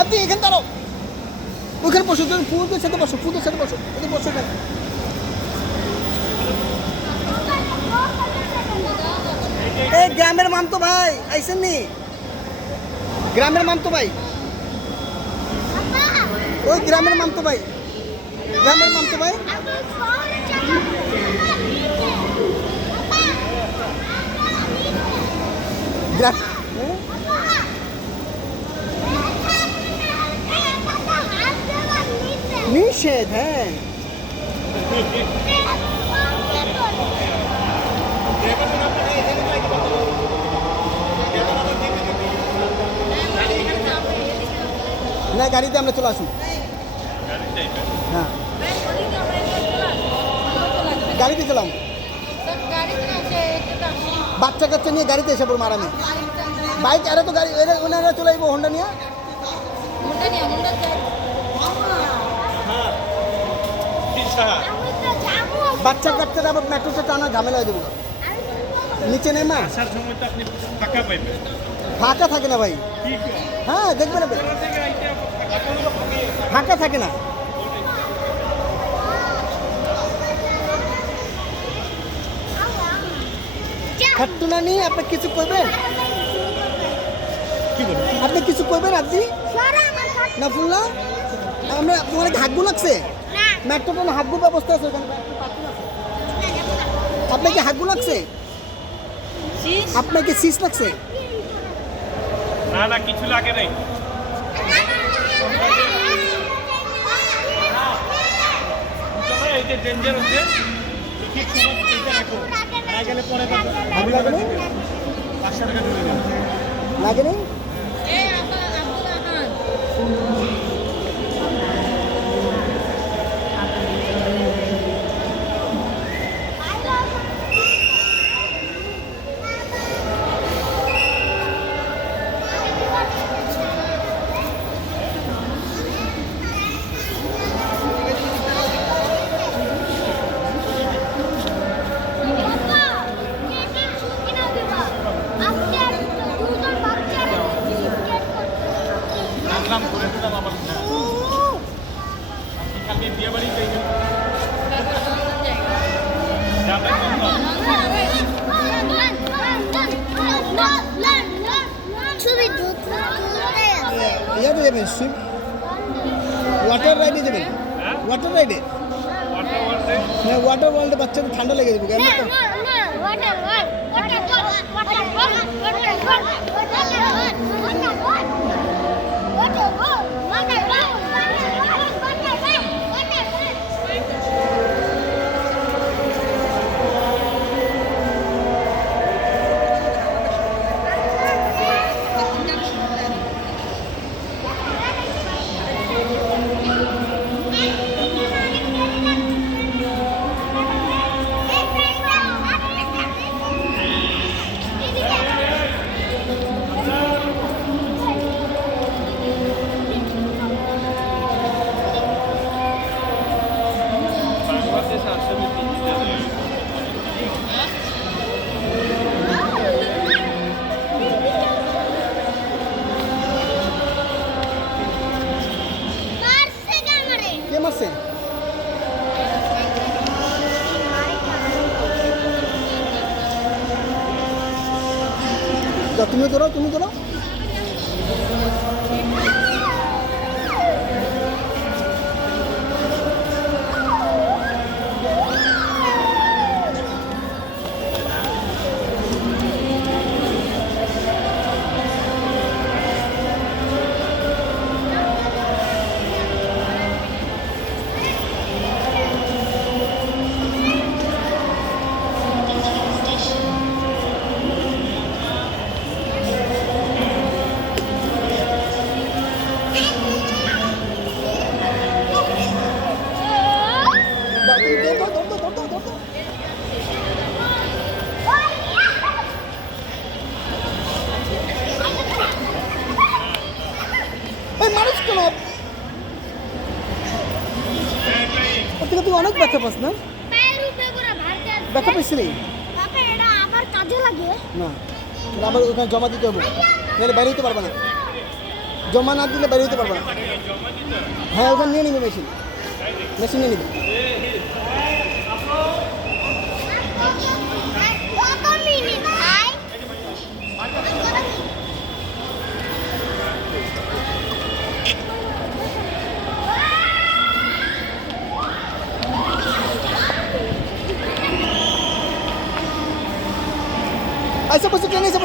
আপনি এখানে দাঁড়াও, ওইখানে বসো, ফুলদের সাথে বসো, ফুলদের সাথে বসো, ওদের বসো এখানে। এই গ্রামের মামতো ভাই আইসেন নি? গ্রামের মামতো ভাই, ওই গ্রামের মামতো ভাই, গ্রামের মামতো ভাই। নিষেধ, হ্যাঁ। না, গাড়িতে আমরা চলে আসি। হ্যাঁ, গাড়িতে চলাম, বাচ্চা কাচ্চা নিয়ে গাড়িতে এসে পড়বো আরামে। বাইক এরা তো গাড়ি, ওনারা চলে আসবো হোন্ডা নিয়ে। বাচ্চা কাচ্চারা আবার মেট্রোতে টানা ঝামেলা হয়ে যাবো। নিচে নেমা আসার সময় তো আপনি ফাঁকা পাইবেন। ফাঁকা থাকে না ভাই, হ্যাঁ দেখবে না, ফাঁকা থাকে না। খাট্টু না নিয়ে আপনি কিছু করবেন? কি বলেন? আপনি কিছু করবেন আপনি না? ফুল না, আমরা তোমার হাতগু লাগছে, মেট্রোটন হাতগু ব্যবস্থা আছে ওখানে। আপনার কি হাতগু লাগছে? আপনার কি শীষ লাগছে? না না, কিছু লাগে নাই। এই যে ডেঞ্জার হচ্ছে, ঠিক সময় এটা রাখো, না গেলে পরে হাতগু লাগে না? 500 টাকা দিতে হবে। লাগে না? নাম করে দিলাম আমার না। কালকে বিয়ে বাড়ি যাইবেন। ইয়াতে যাবেন, ওয়াটার রাইডে যাবেন, ওয়াটার রাইডে। হ্যাঁ, ওয়াটার ওয়ার্ল্ডে বাচ্চাদের ঠান্ডা লেগে যাবে। কে মারছে? তুমি ধরো, তুমি ধরো। মানুষ কেন তুই অনেক ব্যথা পাস না? ব্যথা পেয়েছিলি আমার কাজে লাগে না? তাহলে আবার ওখানে জমা দিতে হবে, নাহলে বের হতে পারবে না। জমা না দিলে বের হতে পারবে না। হ্যাঁ, ওখানে নিয়ে নিবে মেশিন, মেশিন নিয়ে নিবে। কত মিনিট ভাই? আইসা বসে ট্রেনে এসে